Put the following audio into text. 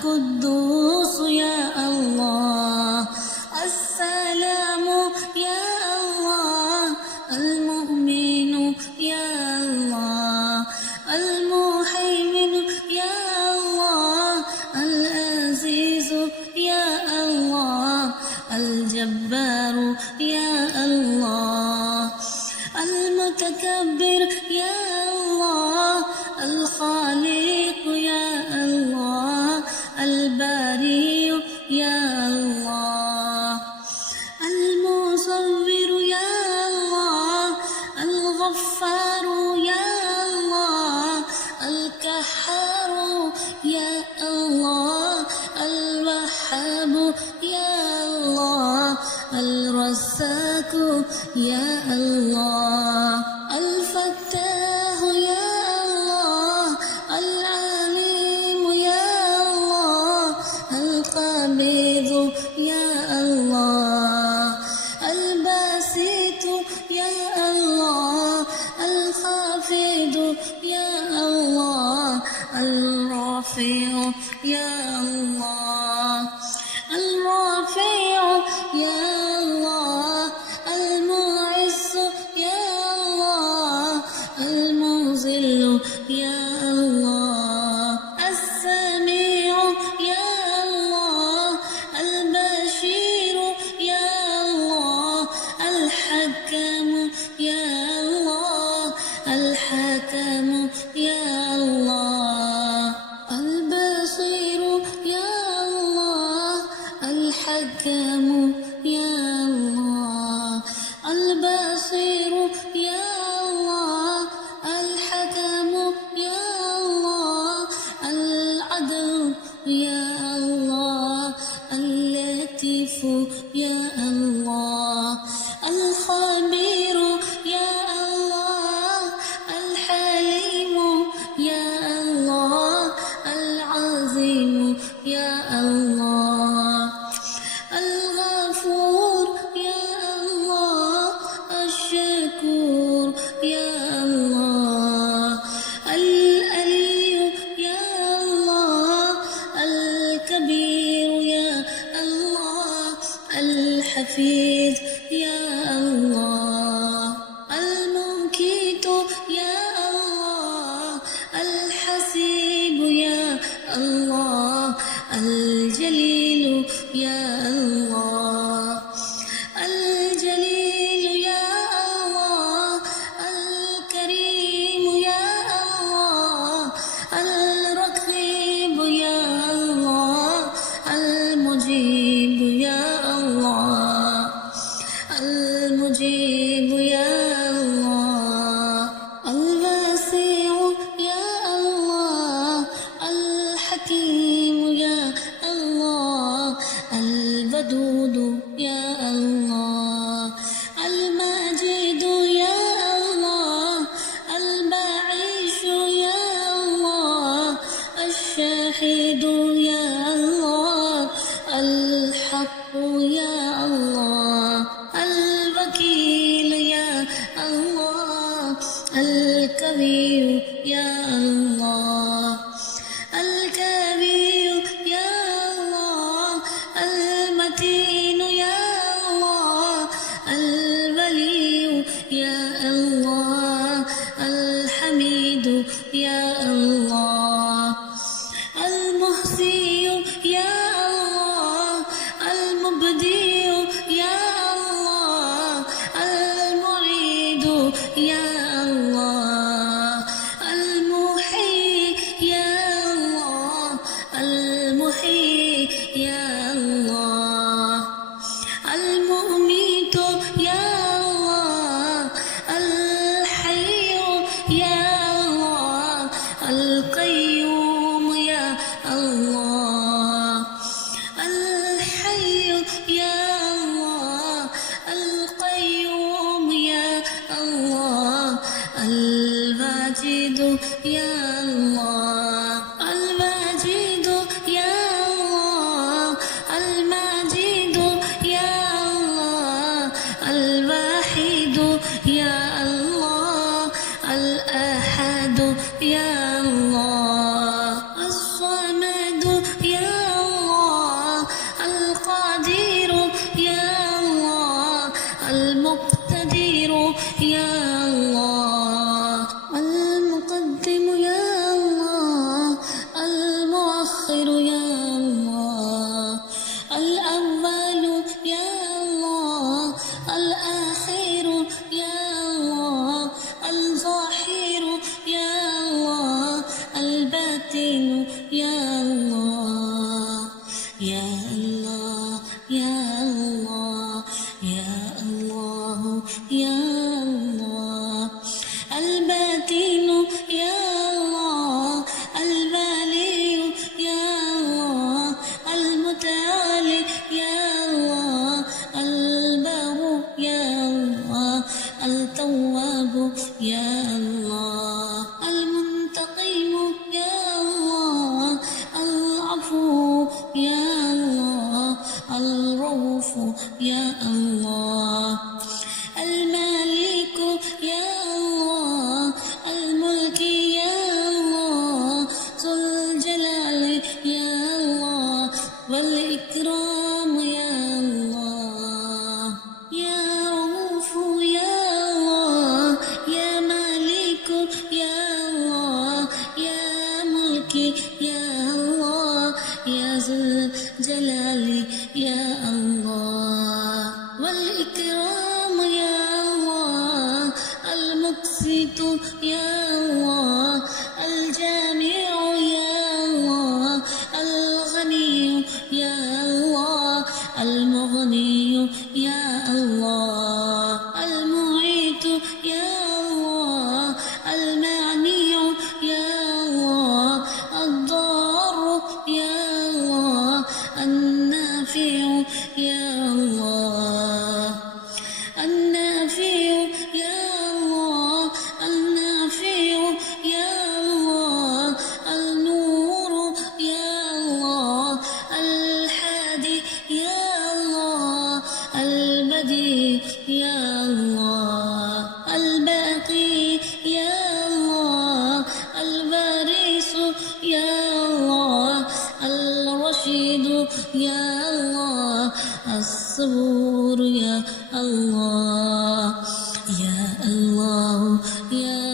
القدوس يا الله، السلام يا الله، المؤمن يا الله، المهيمن يا الله، العزيز يا الله، الجبار يا الله، المتكبر يا الله، الخالق يا الله، الباري يا الله، المصور يا الله، الغفار يا الله، القهار يا الله، الوهاب يا الله، الرزاق يا الله، الفتاح يا الله، العليم يا الله، القبيض يا الله، الباسط يا الله، الخافض يا الله، الرافع يا الله، الرافع يا الله، المعز يا الله، المذل يا الله، السميع يا الله، البشير يا الله، الحكم يا الله، الحكم يا الله، البصير يا الله، الحكم يا الله، البصير يا الله، الحكم يا الله، العدل يا الله، اللطيف يا الله، الخبير يا الله، الحليم يا الله، العظيم يا الله، الغفور يا الله، الشكور يا الله، العلي يا الله، الكبير يا الله، الحفيظ يا الله، المميت يا الله، الحسيب يا الله، الجليل يا الله، الجليل يا الله، الكريم يا الله، الرقيب يا الله، المجيب يا الله، المجيب يا الله، الواسع يا الله، الحكيم يا الله، الودود يا الله، المجيد يا الله، البعيش يا الله، الشهيد يا الله، الحق يا الله، الوكيل يا الله، القوي يا الله، الكبير يا الله، المتين يا الله، الولي يا الله، الحميد يا الله، المحصي يا الله، المبدي يا الله، المعيد يا الله، المحيي يا الله، المحيي يا الله، المميت يا الله، الحي يا الله، القيوم يا الله، الحي يا الله، القيوم يا الله، الواجد يا الله، الواجد يا الله، المجيد يا الله، الواحد يا الله، الأحد يا الله، الصمد يا والإكرام يا الله يا رؤوف يا الله يا مالك يا الله يا ملكي يا الله يا ذا الجلال يا الله والإكرام يا الله المقسط يا الله الجامع يا الله الغني يا الله المغني يا الله المعيط يا الله المعني يا الله الضار يا الله النافع يا الله النافع يا الله النافع يا الله النور يا الله الحادي يا الله البديع يا الله الباقي يا الله الوارث يا الله الرشيد يا الله الصبور يا الله يا الله يا